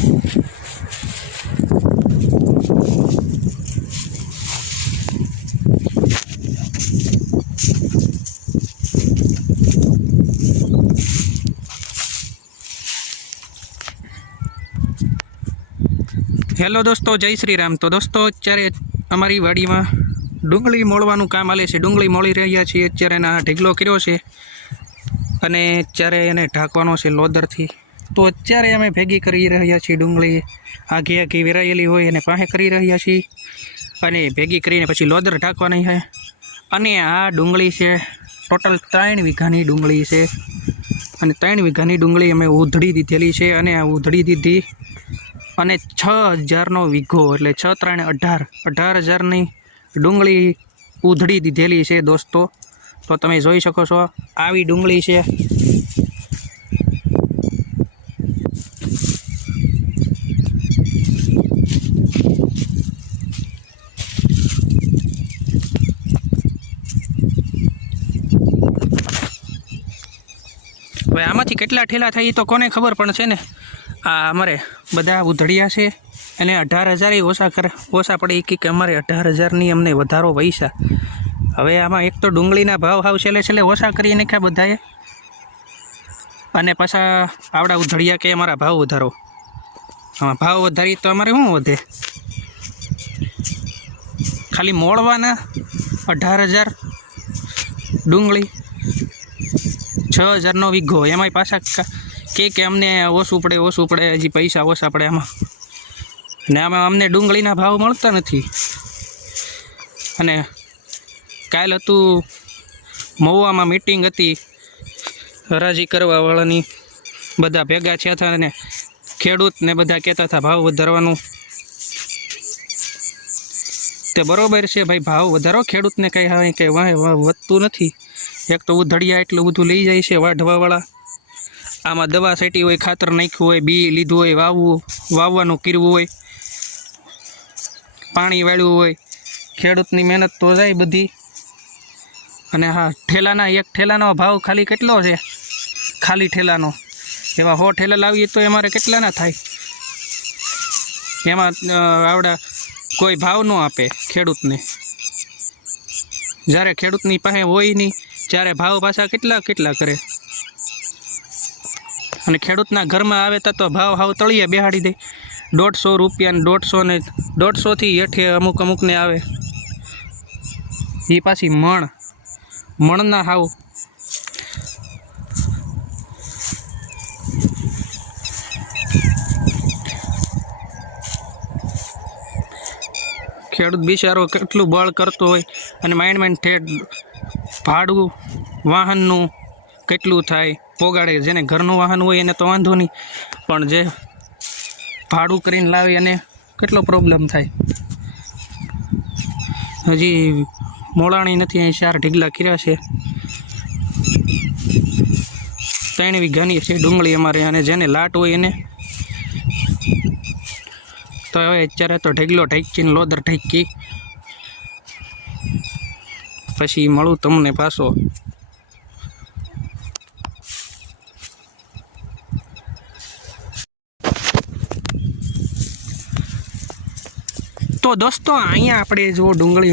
Hello दोस्तों, जय श्री राम। तो दोस्तों अत्यारे अमारी वाड़ी में डूंगળી मोळवानुं काम आले छे। डूंगળી मोળી रह्या छीए। अत्यारे एना ढीगलो कर्यो छे अने अत्यारे एने ढांकवानो छे लोदरथी। तो अत्यारे अमे भेगी करी रह्या छीए। डूंगળી आघी आघी वेरायेली होय एने पासे करी रह्या छीए अने भेगी करीने पछी लोदर ढांकवानी है। अने आ डूंगળી छे टोटल 3 वीघानी डूंगળી छे अने 3 वीघानी डूंगળી अमे उधड़ी दीधेली छे अने आ उधड़ी दीधी અને 6000નો વીઘો એટલે 6 3 18,000ની ડુંગળી ઉધડી દીધેલી છે દોસ્તો। તો તમે જોઈ શકો છો આવી ડુંગળી છે। હવે આમાંથી કેટલા ઠેલા થાય તો કોને ખબર, પણ છે ને आ अमरे बधा उधड़िया से अने 18,000 ओछा पड़े कि अमरे 18,000 अमने वधारो पैसा। हवे आमां एक तो डूंगळीना भाव हाव छेल्ले छेल्ले ओछा करी नाख्या बधाए अने पाछा आवड़ा उधड़िया के अमारा भाव वधारो। हाँ, भाव वधारी तो अमारे शुं वधे? खाली मोळवाना 18,000 डूंगળી 6,000નો વીઘો एमांय पाछा के अमने ओछुं पड़े हजी पैसा ओछा पड़े आमां ने आमां अमने डूंगळीना भाव मळता नथी। अने काल हतुं महुआमां मीटिंग हती हराजी करवावाळानी, बधा भेगा थया था अने खेडूत ने बधा कहेता था भाव वधारवानुं। ते बरोबर छे भाई, भाव वधारो। खेडूतने कई वाहे वधतुं नथी। एक तो उधड़िया एटલું બધું લઈ જાય છે વાઢવાવાળા। आमां दवा सेटी होय, खातर नाख्युं होय, बी लीधुं होय, वाववानुं कर्युं होय, पाणी वाळ्युं होय, खेडूतनी मेहनत तो जाय बधी। अने हाँ, ठेलाना एक ठेलानो भाव खाली केटलो छे? खाली ठेलानो एवा 100 ठेला लावीए तो अमारे केटलाना थाय? एमां आवड़ा कोई भाव न आपे खेडूतने। ज्यारे खेडूतनी पासे होय नहीं त्यारे भाव पाछा केटला केटला करे। અને ખેડૂતના ઘરમાં આવે તો ભાવ હાવ તળિયે બેહાડી દે। 150 રૂપિયા ને 150 ને 150 થી હેઠે અમુક અમુકને આવે। એ પાછી મણના હાવ ખેડૂત બિચારો કેટલું બળ કરતો હોય અને માઇન્ડ ઠેઠ ભાડું વાહનનું કેટલું થાય પોગાડે। જેને ઘરનું વાહન હોય એને તો વાંધો નહીં, પણ જે ભાડું કરીને લાવે એને કેટલો પ્રોબ્લેમ થાય। હજી મોળાણી નથી, અહીં 4 ઢીગલા કર્યા છે। 3 વીઘાની છે ડુંગળી અમારે, અને જેને લાટ હોય એને તો હવે અત્યારે તો ઢીગલો ઢાંકીને લોદર ઢાંકી પછી મળું તમને પાછો। तो दोस्तों अहींया आपणे जो डूंगળી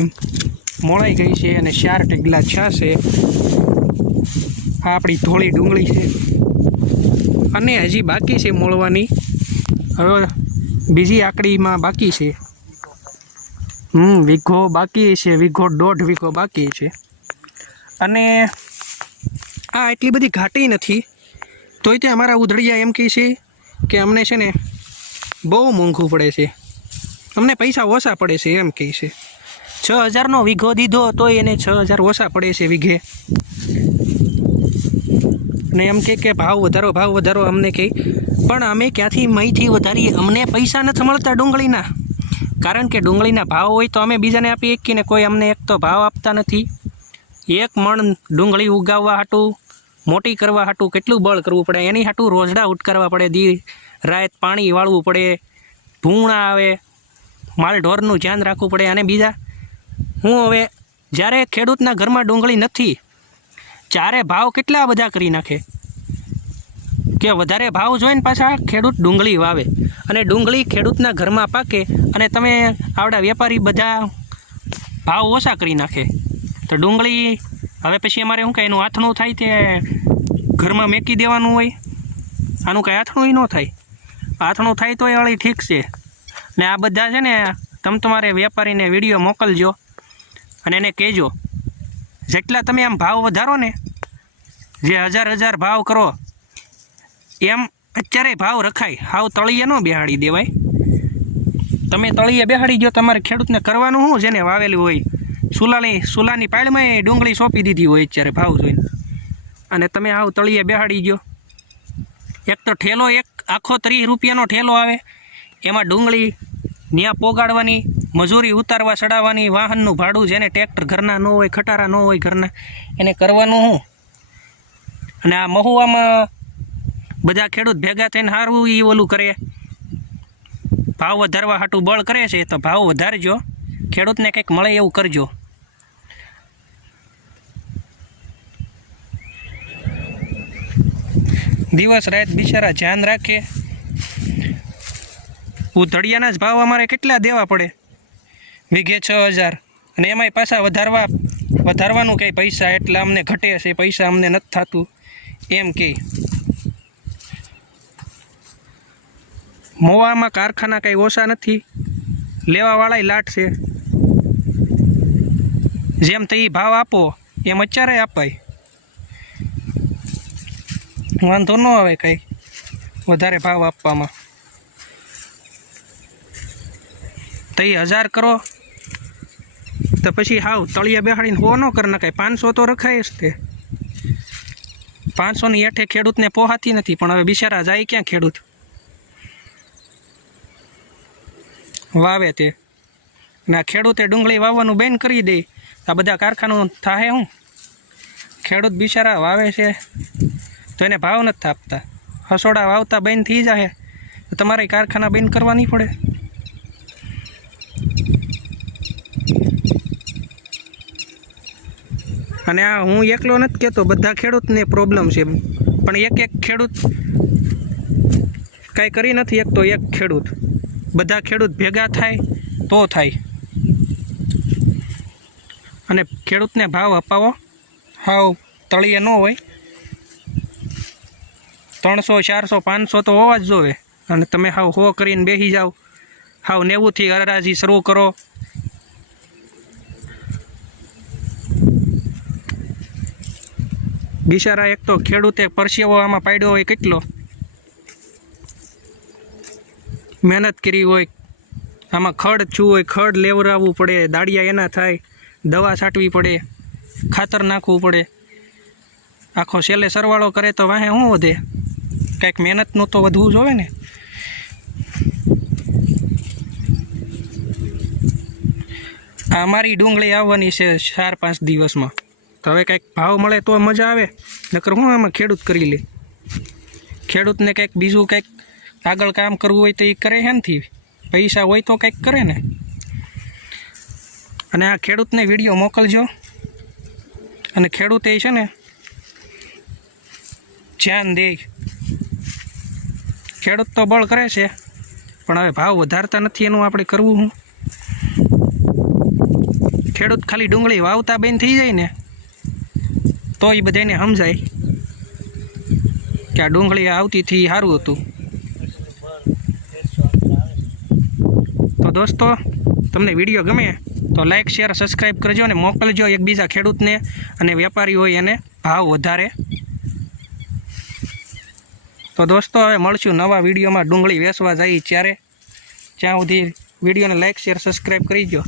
मोळाई गई है अने 4 ढीगला छ्या छे। आ आपणी धोળી डूंगળી छे अने हजी बाकी छे मोळवानी। हवे बीजी आकड़ीमां बाकी छे। वीघो बाकी छे, वीघो 1.5 वीघो बाकी छे। अने आ एटली बधी घाटी नथी तोय ते अमारा उधड़िया एम कहे छे के अमने छे ने बहु मोंघुं पड़े छे, अमने पैसा ओछा पड़े छे एम कहे छे। 6,000નો વીઘો દીધો તો એને 6,000 ઓછા પડે છે વીઘે। ને એમ કે ભાવ વધારો અમને કહે, પણ અમે ક્યાંથી મહીથી વધારીએ? અમને પૈસા નથી મળતા ડુંગળીના, કારણ કે ડુંગળીના ભાવ હોય તો અમે બીજાને આપી શકીએ ને। કોઈ અમને એક તો ભાવ આપતા નથી। 1 મણ ડુંગળી ઉગાવવા હાટું, મોટી કરવા હાટું કેટલું બળ કરવું પડે, એની હાટું રોજડા ઉટકારવા પડે, દી રાત પાણી વાળવું પડે, ભૂંગળા આવે, માલ ઢોરનું ધ્યાન રાખવું પડે। અને બીજા હું હવે જ્યારે ખેડૂતના ઘરમાં ડુંગળી નથી ત્યારે ભાવ કેટલા બધા કરી નાખે। કે વધારે ભાવ જોઈને પાછા ખેડૂત ડુંગળી વાવે અને ડુંગળી ખેડૂતના ઘરમાં પાકે અને તમે આવડા વેપારી બધા ભાવ ઓછા કરી નાખે તો ડુંગળી હવે પછી અમારે શું કાંઈ એનું આથણું થાય તે ઘરમાં મેકી દેવાનું હોય. આનું કાંઈ આથણું ન થાય. આથણું થાય તો એ વળી ઠીક છે. ને આ બધા છે ને તમારે વેપારીને વિડીયો મોકલજો અને એને કહેજો જેટલા તમે આમ ભાવ વધારો ને, જે 1000 ભાવ કરો એમ અત્યારે ભાવ રખાય. હાવ તળિયે ન બેહાડી દેવાય. તમે તળિયે બેહાડી ગયો તમારે ખેડૂતને કરવાનું શું? જેને વાવેલું હોય સુલાની પાળમાં ડુંગળી સોંપી દીધી હોય અત્યારે ભાવ જોઈને, અને તમે હાવ તળિયે બેહાડી ગયો. એક તો ઠેલો એક આખો 30 રૂપિયાનો ઠેલો આવે, એમાં ડુંગળી ન્યા પોગાડવાની, મજૂરી ઉતારવા ચડાવવાની, વાહનનું ભાડું, જેને ટ્રેક્ટર ઘરના ન હોય, ખટારા ન હોય ઘરના, એને કરવાનું શું? અને આ મહુવામાં બધા ખેડૂત ભેગા થઈને સારું એ ઓલું કરે, ભાવ વધારવા હાટું બળ કરે છે. તો ભાવ વધારજો, ખેડૂતને કંઈક મળે એવું કરજો. દિવસ રાત બિચારા ધ્યાન રાખે. ઉધડિયાના જ ભાવ અમારે કેટલા દેવા પડે, વીઘે 6000, અને એમાંય પાછા વધારવાનું કંઈ પૈસા એટલા અમને ઘટે છે, પૈસા અમને નથી થતું એમ કે. મોવામાં કારખાના કંઈ ઓછા નથી, લેવાવાળાય લાટ છે. જેમ તો એ ભાવ આપો એમ અત્યારે અપાય, વાંધો ન આવે કંઈ વધારે ભાવ આપવામાં. તો એ 1000 કરો તો પછી હાવ તળિયે બેહાડીને હો ન કરી નખાય. 500 તો રખાય જ તે. 500ની હેઠે ખેડૂતને પોહાતી નથી. પણ હવે બિચારા જાય ક્યાં ખેડૂત વાવે તે? ના, ખેડૂતે ડુંગળી વાવવાનું બંધ કરી દે, આ બધા કારખાનું થાય શું? ખેડૂત બિચારા વાવે છે તો એને ભાવ નથી આપતા. હસોડા વાવતા બંધ થઈ જાય તો તમારે કારખાના બંધ કરવા નહીં પડે. અને આ હું એકલો નથી કહેતો, બધા ખેડૂતને પ્રોબ્લેમ છે. પણ એક ખેડૂત કાંઈ કરી નથી એક તો એક ખેડૂત, બધા ખેડૂત ભેગા થાય તો થાય. અને ખેડૂતને ભાવ અપાવો, હાવ તળિયે ન હોય. 300 400 500 તો હોવા જ જોવે. અને તમે હાવ 100 કરીને બેસી જાઓ, હાવ 90થી હરાજી શરૂ કરો. બિચારા એક તો ખેડૂતે પરસેવો આમાં પાડ્યો હોય, કેટલો મહેનત કરી હોય, આમાં ખડ છું હોય, ખડ લેવરાવવું પડે, દાળિયા એના થાય, દવા છાંટવી પડે, ખાતર નાખવું પડે. આખો છેલ્લે સરવાળો કરે તો વાહે શું વધે? કંઈક મહેનતનું તો વધવું જોઈએ ને. અમારી ડુંગળી આવવાની છે 4-5 દિવસમાં. તો હવે કંઈક ભાવ મળે તો મજા આવે, નકર હું એમાં ખેડૂત કરી લે. ખેડૂતને કંઈક બીજું કંઈક આગળ કામ કરવું હોય તો એ કરે હેનથી, પૈસા હોય તો કંઈક કરે ને. અને આ ખેડૂતને વિડીયો મોકલજો, અને ખેડૂતે છે ને ધ્યાન દે. ખેડૂત તો બળ કરે છે પણ હવે ભાવ વધારતા નથી, એનું આપણે કરવું શું? ખેડૂત ખાલી ડુંગળી વાવતા બંધ થઈ જાય ને તો એ બધાને સમજાય કે આ ડુંગળી આવતીથી સારું હતું. તો દોસ્તો, તમને વિડીયો ગમે તો લાઇક શેર સબસ્ક્રાઈબ કરજો અને મોકલજો એકબીજા ખેડૂતને, અને વેપારી હોય એને ભાવ વધારે. તો દોસ્તો, હવે મળશું નવા વિડીયોમાં. ડુંગળી વેચવા જાય ત્યારે, ત્યાં સુધી વિડીયોને લાઇક શેર સબસ્ક્રાઈબ કરી દો.